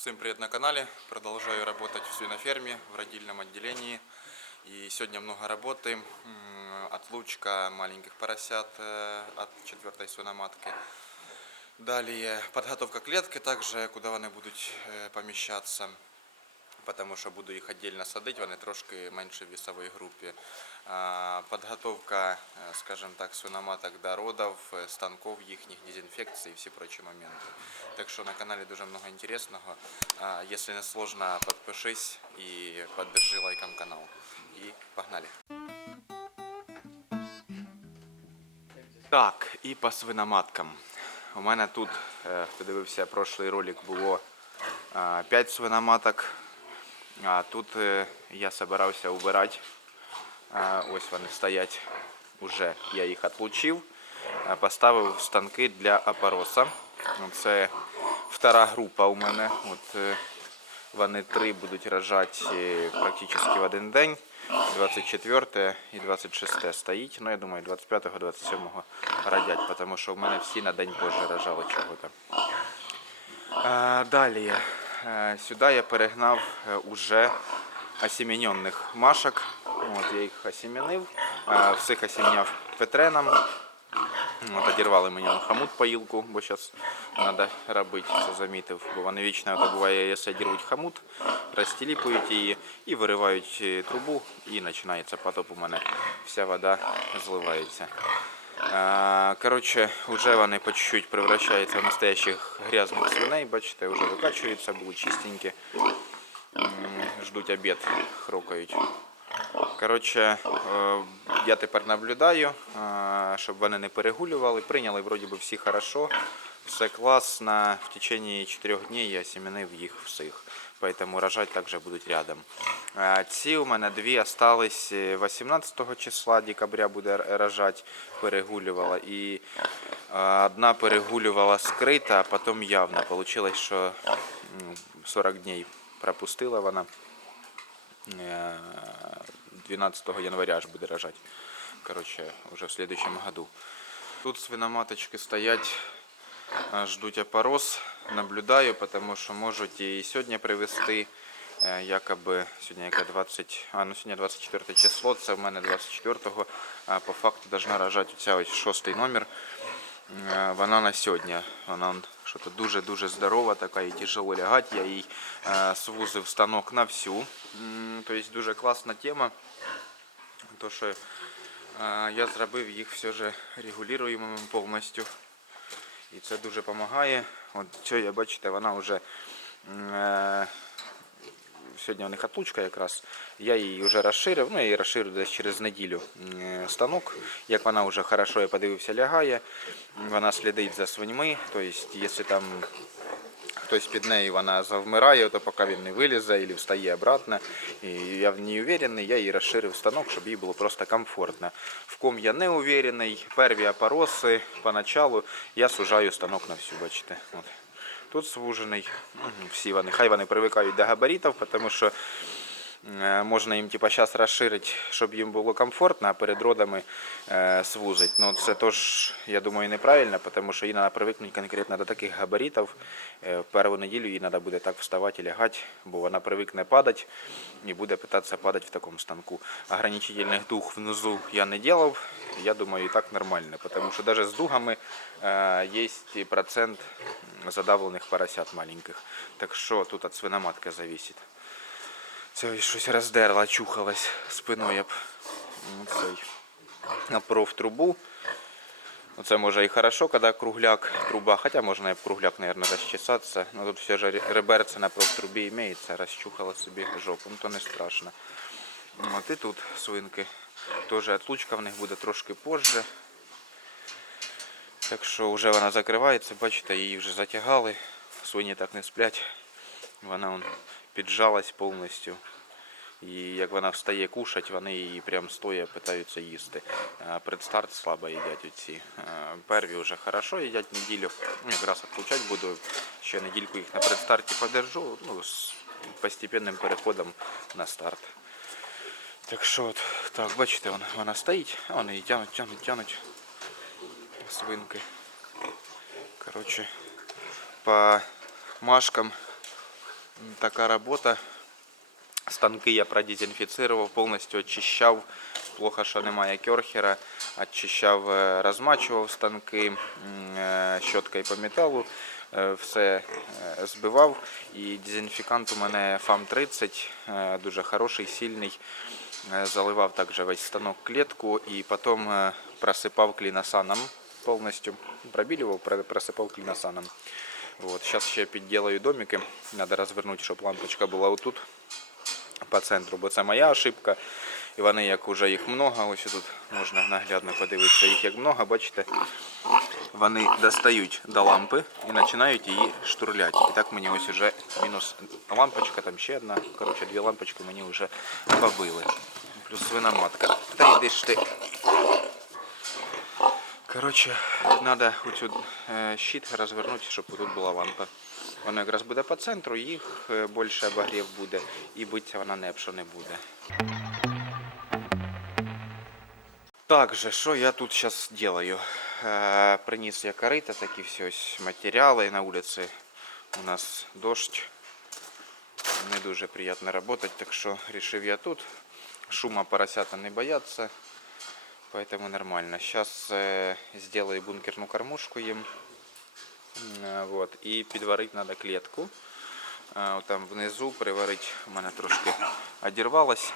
Всем привет на канале. Продолжаю работать в свиноферме, в родильном отделении. И сегодня много работы. Отлучка маленьких поросят э, от четвертой свиноматки. Далее подготовка клетки, также куда они будут е, поміщатися. Потому що буду їх віддільно садити, вони трошки менше в весовій групі. А, Подготовка, е, скажімо так, свиноматок до родов, е, станков їхніх, дезінфекції і всі прочі моменти. Так що на каналі дуже много інтересного. А, Якщо не сложно, підпишись і поддержи лайком канал. І погнали! Так, і по свиноматкам. У мене тут, е, хто дивився прошлий ролик, було 5 свиноматок. А тут е, я збирався убирати. Ось вони стоять уже. Я їх відлучив. Поставив станки для опороса. Це втора група у мене. От, е, вони три будуть рожати е, практично в один день. 24 і 26 стоїть. Ну, я думаю, 25-го, 27-го родять, тому що в мене всі на день позже рожали чого-то. Далі. Е, Сюди я перегнав е, уже осіменених машок. От я їх осіменив. Е, Всіх осімняв петреном. Одірвали мені он хомут поїлку, бо зараз треба робити, це замітив. Бо вони вічно буває, якщо одірвуть хомут, розтіліпують її і виривають трубу, і починається потоп. У мене вся вода зливається. Коротше, вже вони по чуть-чуть превращаються в настоящих грязних свиней. Бачите, вже викачуються, були чистенькі. Ждуть обід, хрукають. Коротше, е, я тепер наблюдаю, щоб вони не перегулювали. Прийняли вроді би всі хорошо, все класно. В течение 4 днів я осіменив їх всіх. Поэтому рожать также будуть рядом. Ці у мене дві остались е, 18 числа декабря буде рожать, перегулювала. І одна перегулювала скрита, а потім явно. Получилось, що 40 днів пропустила вона. Е, 12 января аж буде рожать. Короче, уже в следующем году. Тут свиноматочки стоять, ждуть опорос. Наблюдаю, потому що можуть і сьогодні привезти. е, Якоби сьогодні яке 20, а ну сьогодні 24 число, це в мене 24-го, а по факту должна рожати оця ось шостий номер. Е, Вона на сьогодні, вона щось дуже-дуже здорова, така і тяжело лягати. Я їй е, звузив станок на всю. Тобто дуже класна тема. То, що е, я зробив їх все ж регулюємими повністю. І це дуже допомагає. От що бачите, вона вже е, сьогодні у них отлучка якраз. Я її вже розширив, ну я її розширю десь через неділю е, станок. Як вона вже хорошо, я подивився, лягає. Вона слідить за свиньми. Тобто, якщо там хтось під нею вона завмирає, то поки він не вилізе і встає обратно. І я в ній уверений, я її розширив станок, щоб їй було просто комфортно. В ком я не уверений, перві опороси поначалу я сужаю станок на всю, бачите. От. Тут звужений. Всі вони, хай вони привикають до габаритів, тому що можна їм типа зараз розширити, щоб їм було комфортно, а перед родами звузить. Ну це теж, я думаю, неправильно, тому що їй треба привикнути конкретно до таких габаритів. Першу неділю їй треба буде так вставати і лягати, бо вона привикне падати і буде питатися падати в такому станку. Ограничительних дуг внизу я не робив, я думаю, і так нормально, тому що навіть з дугами є процент задавлених поросят маленьких. Так що тут від свиноматки зависить. Це щось роздерла, чухалась спиною. Б цей напоров трубу. Це може і хорошо, коли кругляк труба, хотя можна і кругляк, наверное, розчесатися. Но тут все же реберце на трубі імеється, розчухала собі жопу, ну то не страшно. От і тут свинки. Теж отлучка в них буде трошки позже. Так що вже вона закривається, бачите, її вже затягали. Свині так не сплять. Вона он, піджалась повністю. І як вона встає кушать, вони її прям стоя питаються їсти. Предстарт слабо їдять оці. Перві вже хорошо їдять неділю. Ну, Якраз відключати буду. Ще недільку їх на предстарті подержу. Ну, з постепенним переходом на старт. Так що, от, так, бачите, вона, вона стоїть, а вони її тянуть, тянуть, тянуть свинки. Коротше, по машкам М, Така робота. Станки я продезінфіцировав, повністю очищав. Плохо, що немає керхера. Очищав, е, розмачував станки м, е, щоткою по металу. е, Все е, збивав. І дезінфікант у мене FAM 30, е, дуже хороший, сильний. Е, Заливав також весь станок клітку і потім е, просипав кліносаном повністю. Пробілював, про- просипав кліносаном. Вот. Сейчас ще підділаю домики. Надо розвернути, щоб лампочка була отут по центру, бо це моя ошибка. І вони, як уже їх много, ось тут можна наглядно подивитися, їх як много, бачите, вони достають до лампи і починають її штурляти. І так мені ось уже мінус лампочка, там ще одна, коротше, дві лампочки мені вже побили. Плюс свиноматка. Та йди ж ти. Коротше, треба оцю е, щит розвернути, щоб тут була лампа. Воно якраз буде по центру, їх е, більше обогрів буде і биться вона непшо не буде. Так же, що я тут зараз делаю? Е, приніс я корита, такі всі ось матеріали. На вулиці у нас дощ. Не дуже приємно працювати, так що вирішив я тут. Шума поросята не бояться, Поэтому нормально. Сейчас э, сделаю бункерную кормушку им. Вот. І підварити треба клітку. Е, от Там внизу приварити, у мене трошки одірвалось.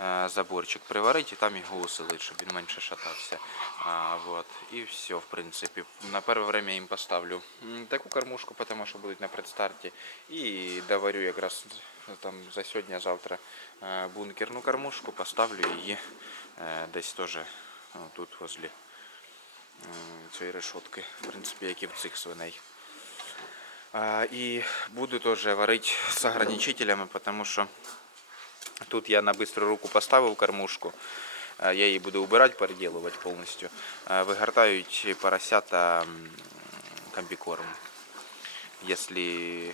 Е, Заборчик приварити і там його усилити, щоб він менше шатався. А, вот. І все, в принципі. На перше время їм поставлю таку кормушку, тому що будуть на предстарті. І доварю якраз там за сьогодні-завтра е, бункерну кормушку, поставлю її е, десь теж е, тут возле м, цієї решетки, в принципі, як і в цих свиней. А, І буду теж варити з ограничителями, тому що тут я на быструю руку поставив кормушку. а, Я її буду убирати, переділувати повністю. А, Вигортають поросята м, комбікорм. Якщо е,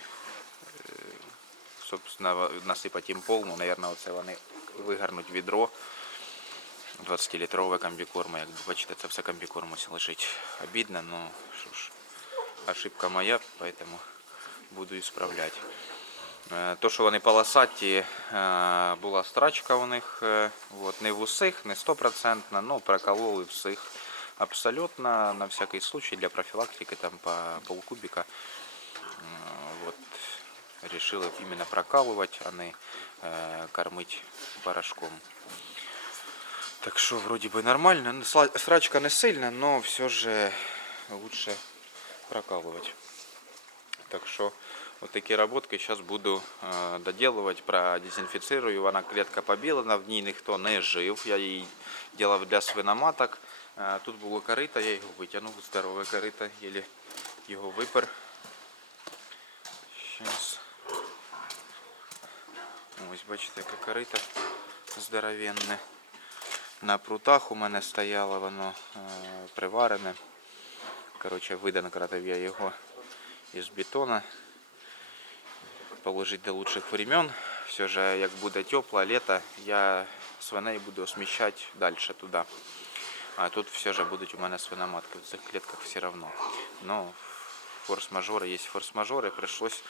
собственно, насипати їм повну, наверное, оце вони вигорнуть відро 20-літрове комбікорму. Як бачите, це все комбікорм ось лежить. Обідно, ну що ж, ошибка моя, поэтому буду ісправляти. Е, То, що вони полосаті, е, була страчка у них, е, от, не в усіх, не стопроцентна, ну прокололи всіх абсолютно, на всякий случай для профілактики, там по полкубика Е, Вот, решили именно прокалывать, а не э, кормить порошком. Так что вроде бы нормально. Ну, сла- Срачка не сильно, но все же лучше прокалывать. Так что вот такие работки сейчас буду э, доделывать, продезинфицирую. Вона клетка побілена, в ній ніхто не жив. Я її делав для свиноматок. Е, Тут було корито, я його витягнув, здорове корито, еле його випер. Щас. Ось бачите, яке корито здоровенне. На прутах у мене стояло воно е, приварене. Коротше, виданкратив я його із бетона. Положить до лучших времен. Все же, як буде тепле літо, я свиней буду сміщати далі туди. А тут все же будуть у мене свиноматки в цих клетках все равно. Но форс-мажоры есть форс-мажоры, пришлось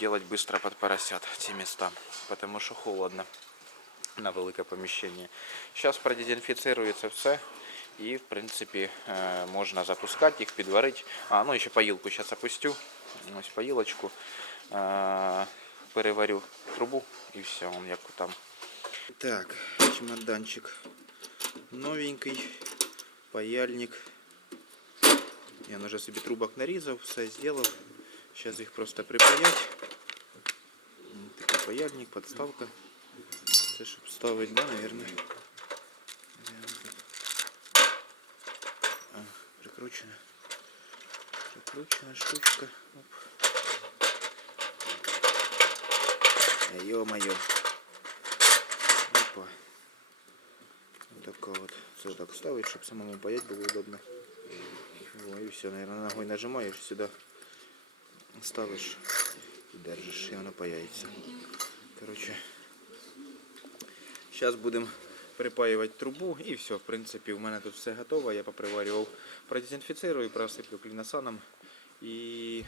делать быстро под поросят ці места, потому що холодно на велике поміщення. Зараз продезінфіцирую це все і, в принципі, е, можна запускати їх, підварити. А, ну і ще поїлку зараз опустю. Ось поїлочку. Е, Переварю трубу і все, он як там. Так, чемоданчик новенький, паяльник. Я вже собі трубок нарізав, все зробив. Зараз їх просто припаять. Такий паяльник, подставка. Це щоб ставити, да, наверное. А, прикручена. Прикручена штучка. Э, Ё-моё. Опа. Вот такая вот. Все так ставить, чтобы самому паять было удобно. Во, и все, наверное, ногой нажимаешь сюда, ставишь і держишь, и оно паяється. Короче, сейчас будем припаювати трубу і все, в принципі, у мене тут все готово. Я поприварював, продезінфіцирую, просиплю кліносаном і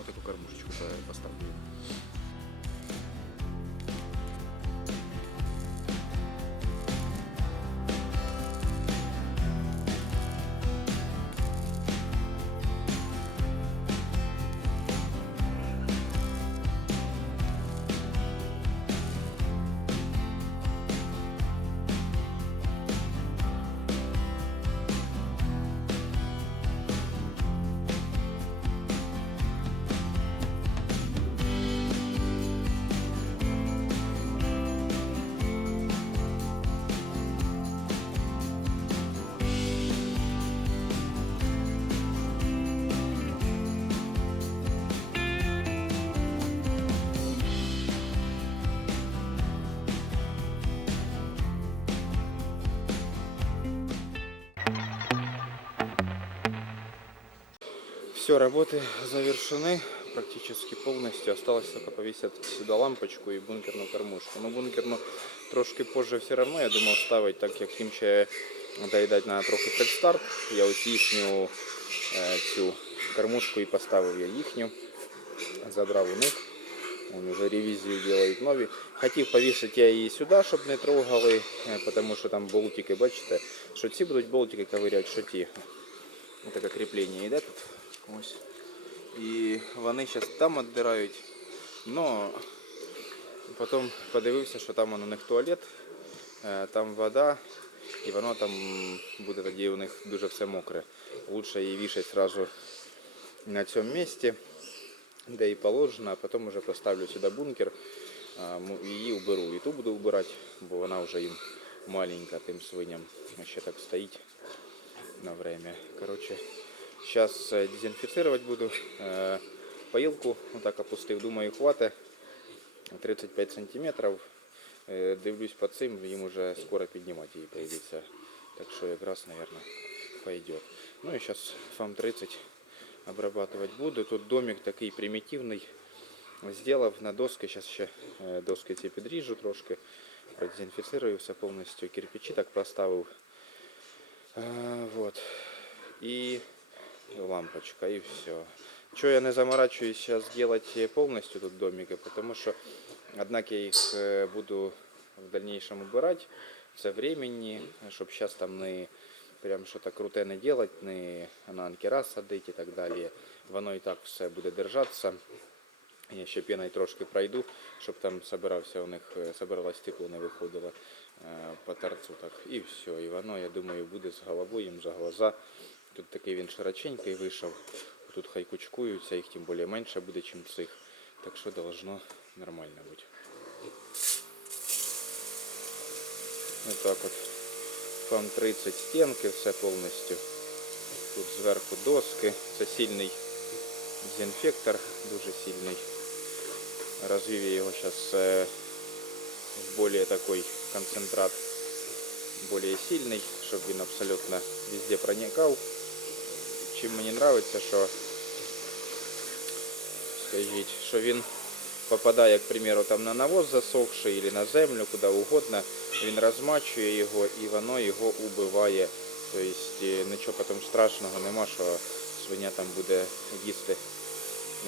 отаку кормушечку поставлю. Все, работы завершены практически полностью. Осталось только повесить сюда лампочку и бункерную кормушку. Но бункерну трошки позже все равно, я думав ставити, так як їм ще доїдати на трохи предстарт. Я ось їхню е, цю кормушку і поставив я їхню. Забрав у них. Вони вже ревізію роблять нові. Хотів повісити я її сюди, щоб не трогали, е, тому що там болтики, бачите, що ці будуть болтики ковиряти, що ті. Ось таке кріплення йде тут. Ось. І вони зараз там віддирають. Но потім подивився, що там у них туалет, е, там вода, і воно там буде тоді у них дуже все мокре. Лучше її вішати сразу на цьому місці, де і положено, а потім вже поставлю сюди бункер, її уберу. І ту буду вбирати, бо вона вже їм маленька тим свиням. Ще так стоїть на время. Короче, сейчас дезинфицировать буду. Э, Поилку вот так опустив, думаю, хватит. 35 сантиметров. Е, Дивлюсь по цим, їм уже скоро піднімати її прийдеться. Так що якраз, наверное, пойдет. Ну и сейчас фам 30 обрабатывать буду. Тут домик такий примітивний. Сделав на доски, сейчас ще е, доски ці підріжу трошки, продезінфіцирую все повністю, кирпичі так поставив. А, вот. И лампочка, и все. Что я не заморачиваюсь сейчас делать полностью тут домики, потому что, однако, я их э, буду в дальнейшем убирать. Це времени, щоб сейчас там не прям що-то круте не делать, не на анкерас садити і так далі. Воно і так все буде держатися. Я ще піною трошки пройду, щоб там собирався у них, е, собиралось стекло, не виходило по торцу так. І все. І воно, я думаю, буде з головою їм за глаза. Тут такий він широченький вийшов. Тут хай кучкуються, їх тим більше менше буде, ніж цих. Так що должно нормально бути. Ось так от. Фам 30 стінки, все повністю. Тут зверху доски. Це сильний дезінфектор, дуже сильний. Развив я його зараз в более такой концентрат, более сильний, щоб він абсолютно везде проникав. Чим мені подобається, що скажіть, що він попадає, к примеру, там на навоз засохший или на землю, куди угодно, він розмачує його і воно його убиває. Тобто нічого потім страшного нема, що свиня там буде їсти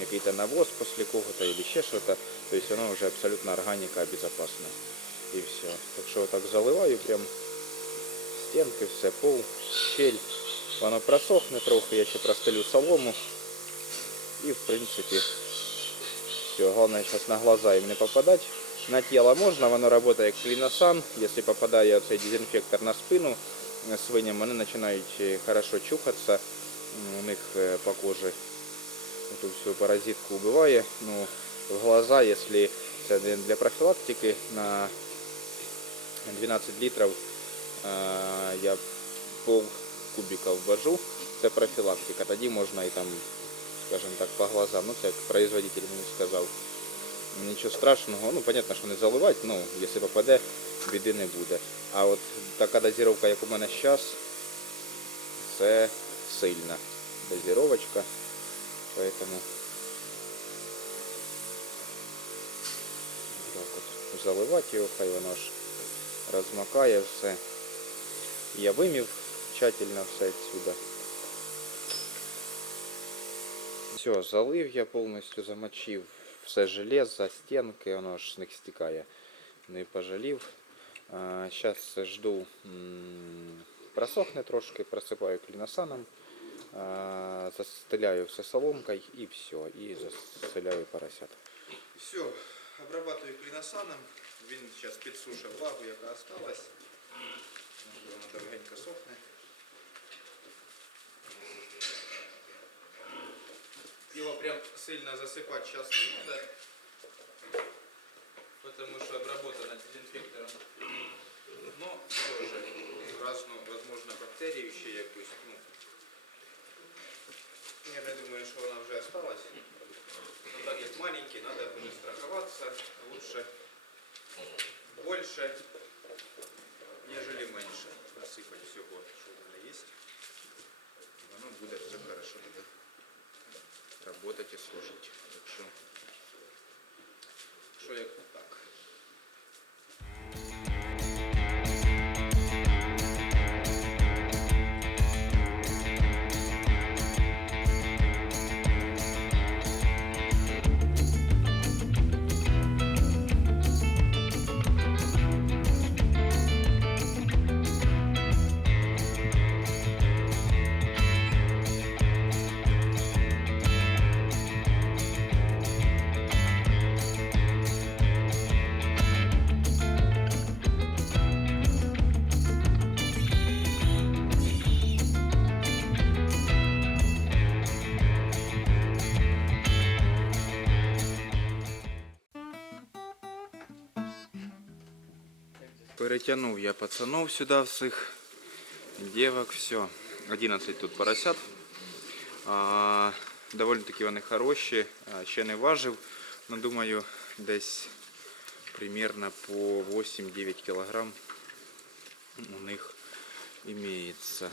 який-то навоз після кого-то или ще щось. Тобто воно вже абсолютно органіка безпечна. І все. Так що так заливаю прям стінки, все, пол, щель. Воно просохне трохи, я ще простелю солому. І в принципі все. Головне зараз на глаза їм не попадати. На тіло можна, воно працює як кліносан. Якщо попадає цей дезінфектор на спину е, свиням, вони починають е, хорошо чухатися. У них е, по кожі эту всю паразитку убиває. Ну, в глаза, если це для профілактики, на 12 літрів я пол кубика ввожу. Це профілактика. Тоді можна і там, скажімо так, по глазам. Ну, це производитель мені сказав. Нічого страшного, ну, понятно, що не заливати, ну, якщо попаде, біди не буде. А от така дозировка, як у мене зараз, це сильна дозировочка. Поэтому так от заливати його, хай воно ж розмакає все. Я вимів тщательно все відсюди. Все, залив я повністю замочив все железо, стінки, воно ж з них стікає. Не пожалів. Зараз жду м, просохне трошки, просипаю кліносаном. А, застеляю все соломкой и все, и застеляю поросят. Все, обрабатываю клиносаном. Він зараз підсушив влагу, яка осталась. Воно довгенько сохне. Прям сильно засипати зараз не надо, потому что обработано дезинфектором. Но тоже разну, возможно, бактерію ще якусь, ну, я не думаю, что она уже осталась. Но так как маленький, надо уже страховаться. Лучше больше, нежели меньше. Насыпать всего, что у меня есть. Оно будет все хорошо. тогда. Работать и служить. Так що, що як Перетянув я пацанов сюди всіх, дівок, все. 11 тут поросят. А, доволі таки вони хороші, а, ще не важив, але думаю, десь примерно по 8-9 кілограм у них імеється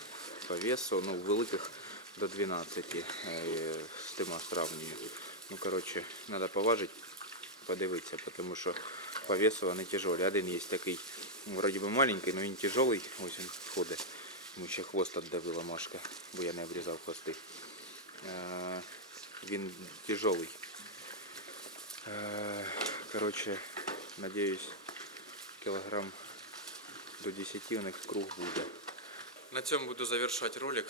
по весу, ну, великих до 12 е, з тима сравнюю. Ну, коротше, треба поважити, подивитися, тому що по весу вони тяжелі. Один є такий, вроді би маленький, але він тяжелий, ось він ходить. Йому ще хвост віддавила Машка, бо я не обрізав хвости. Е, Він тяжелий. Е, Коротше, надіюсь, до 10 у них круг буде. На цьому буду завершувати ролик.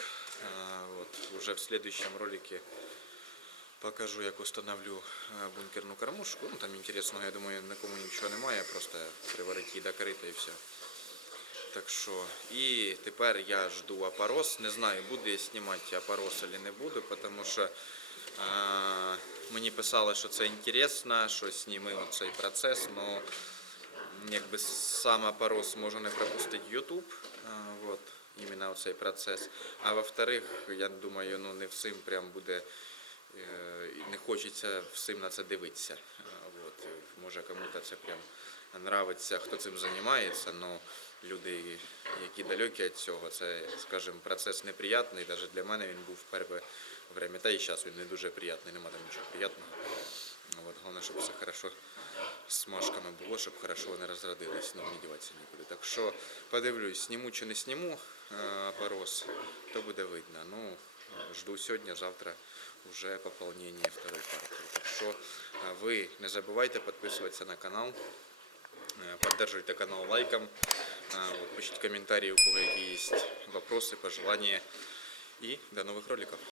Вот, уже в следующем ролике покажу, як установлю е, бункерну кормушку. Ну, там інтересного, я думаю, нікому нічого немає, просто приварити її до і все. Так що, і тепер я жду опорос. Не знаю, буду я знімати опорос чи не буду, тому що а, мені писали, що це інтересно, що зніми цей процес, але якби сам опорос може не пропустити YouTube. а, Вот, іменно цей процес. А во-вторых, я думаю, ну не всім прям буде е, і не хочеться всім на це дивитися. Вот. і Може кому-то це прям нравиться, хто цим займається, але люди, які далекі від цього, це, скажімо, процес неприятний. Навіть для мене він був в перше время, та і зараз він не дуже приятний, немає там нічого приятного. От, головне, щоб все хорошо з машками було, щоб хорошо вони розродились, ну, не діватися нікуди. Так що подивлюсь, сніму чи не сніму е, порос, то буде видно. Ну, жду сьогодні, завтра вже поповнення второї партії. Так що е, ви не забувайте підписуватися на канал. Э, Поддерживайте канал лайком. Э, вот, Пишите комментарии, у кого какие есть вопросы, пожелания. И до новых роликов.